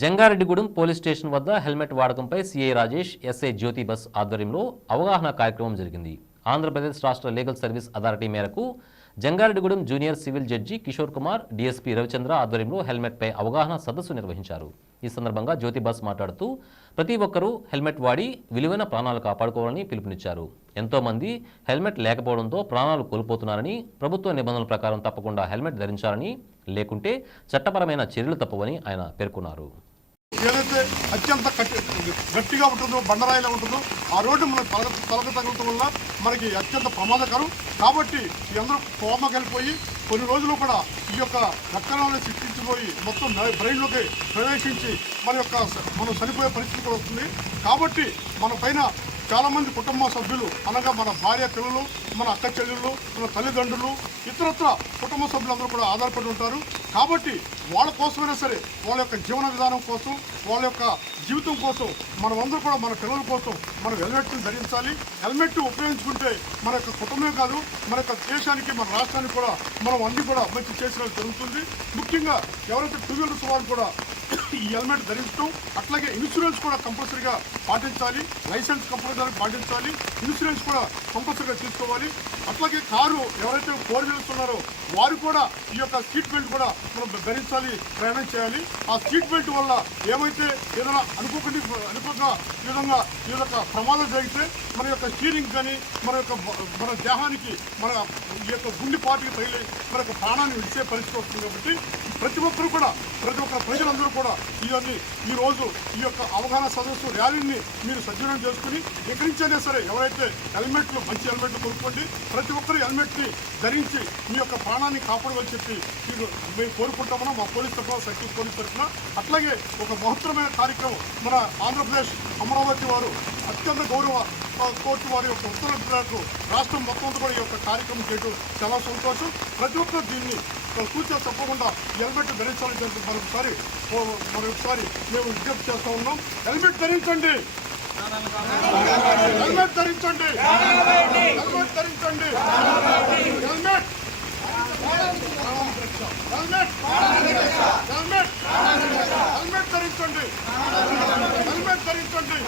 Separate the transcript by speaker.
Speaker 1: Jangareddygudem police station వద్ద helmet వాడకంపై CI Rajesh SI జ్యోతి బస్ ఆధ్వర్యంలో అవగాహన కార్యక్రమం జరిగింది. ఆంధ్రప్రదేశ్ రాష్ట్ర లీగల్ సర్వీస్ అథారిటీ మేరకు Jangareddygudem junior civil judge Kishore Kumar DSP Ravichandra ఆధ్వర్యంలో హెల్మెట్పై అవగాహన సదస్సు నిర్వహించారు. ఈ సందర్భంగా జ్యోతి బస్ మాట్లాడుతూ ప్రతి ఒక్కరూ హెల్మెట్ వాడి విలువైన ప్రాణాలు కాపాడుకోవాలని పిలుపునిచ్చారు. ఎంతోమంది హెల్మెట్ లేకపోవడంతో ప్రాణాలు కోల్పోతున్నారని ప్రభుత్వ నిబంధనల ప్రకారం తప్పకుండా హెల్మెట్ ధరించాలని లేకుంటే చట్టపరమైన చర్యలు తప్పవని ఆయన పేర్కొన్నారు.
Speaker 2: ఏదైతే అత్యంత కట్టి గట్టిగా ఉంటుందో బండరాయిలా ఉంటుందో ఆ రోడ్డు మనకు తలక తలక తగలటం వల్ల మనకి అత్యంత ప్రమాదకరం. కాబట్టి అందరూ కోమ కలిపోయి కొన్ని రోజులు కూడా ఈ యొక్క రక్తనాలను సృష్టించిపోయి మొత్తం బ్రెయిన్లోకి ప్రవేశించి మన యొక్క మనం చనిపోయే పరిస్థితి కూడా వస్తుంది. కాబట్టి మన పైన చాలామంది కుటుంబ సభ్యులు అనగా మన భార్య పిల్లలు మన అక్క చెల్లెళ్ళు మన తల్లిదండ్రులు ఇతరత్ర కుటుంబ సభ్యులందరూ కూడా ఆధారపడి ఉంటారు. కాబట్టి వాళ్ళ కోసమైనా సరే వాళ్ళ యొక్క జీవన విధానం కోసం వాళ్ళ యొక్క జీవితం కోసం మనమందరూ కూడా మన పిల్లల కోసం మనం హెల్మెట్ని ధరించాలి. హెల్మెట్ ఉపయోగించుకుంటే మన యొక్క కుటుంబమే కాదు మన యొక్క దేశానికి మన రాష్ట్రానికి కూడా మనం అన్ని కూడా మంచి చేసిన జరుగుతుంది. ముఖ్యంగా ఎవరైతే టూ వీలర్స్ వాళ్ళు కూడా ఈ హెల్మెట్ ధరించడం అట్లాగే ఇన్సూరెన్స్ కూడా కంపల్సరీగా పాటించాలి. లైసెన్స్ కంపల్సరీ పాటించాలి. ఇన్సూరెన్స్ కూడా కంపల్సరీగా తీసుకోవాలి. అట్లాగే కారు ఎవరైతే ఫోర్ వీలర్స్ ఉన్నారో వారు కూడా ఈ యొక్క సీట్ బెల్ట్ కూడా మనం ధరించాలి ప్రయాణం చేయాలి. ఆ సీట్ బెల్ట్ వల్ల ఏమైతే ఏదైనా అనుకోకుండా అనుకోక ఈ విధంగా ఈ యొక్క ప్రమాదం జరిగితే మన యొక్క స్టీరింగ్ కానీ మన యొక్క మన దేహానికి మన ఈ యొక్క గుండె పాటికి తగిలి మన యొక్క ప్రాణాన్ని విడిచే పరిస్థితి వస్తుంది కాబట్టి ప్రతి ఒక్కరు కూడా ప్రతి ఒక్క ప్రజలందరూ కూడా ఇవన్నీ ఈ రోజు ఈ యొక్క అవగాహన సదస్సు ర్యాలీని మీరు సజ్జనం చేసుకుని ఎక్కడి నుంచైనా సరే ఎవరైతే హెల్మెట్లు మంచి హెల్మెట్లు కొనుక్కోండి ప్రతి ఒక్కరు హెల్మెట్ని ధరించి మీ యొక్క ప్రాణాన్ని కాపాడవని చెప్పి మీరు మేము కోరుకుంటామన్నా మా పోలీస్ తరఫున సర్కిల్ పోలీస్ తరఫున. అట్లాగే ఒక మహత్తరమైన కార్యక్రమం మన ఆంధ్రప్రదేశ్ అమరావతి వారు అత్యంత గౌరవ కోర్టు వారి యొక్క ఉత్తర్వుల మేరకు రాష్ట్రం మొత్తం కూడా ఈ యొక్క కార్యక్రమం చేయడం చాలా సంతోషం. ప్రతి ఒక్కరు దీన్ని సూచన తప్పకుండా హెల్మెట్ ధరించాలని చెప్పి మరొకసారి మరొకసారి మేము విజ్ఞప్తి చేస్తూ ఉన్నాం. హెల్మెట్ ధరించండి! హెల్మెట్ ధరించండి! హెల్మెట్ ధరించండి! హెల్మెట్ హెల్మెట్ హెల్మెట్ ధరించండి హెల్మెట్ ధరించండి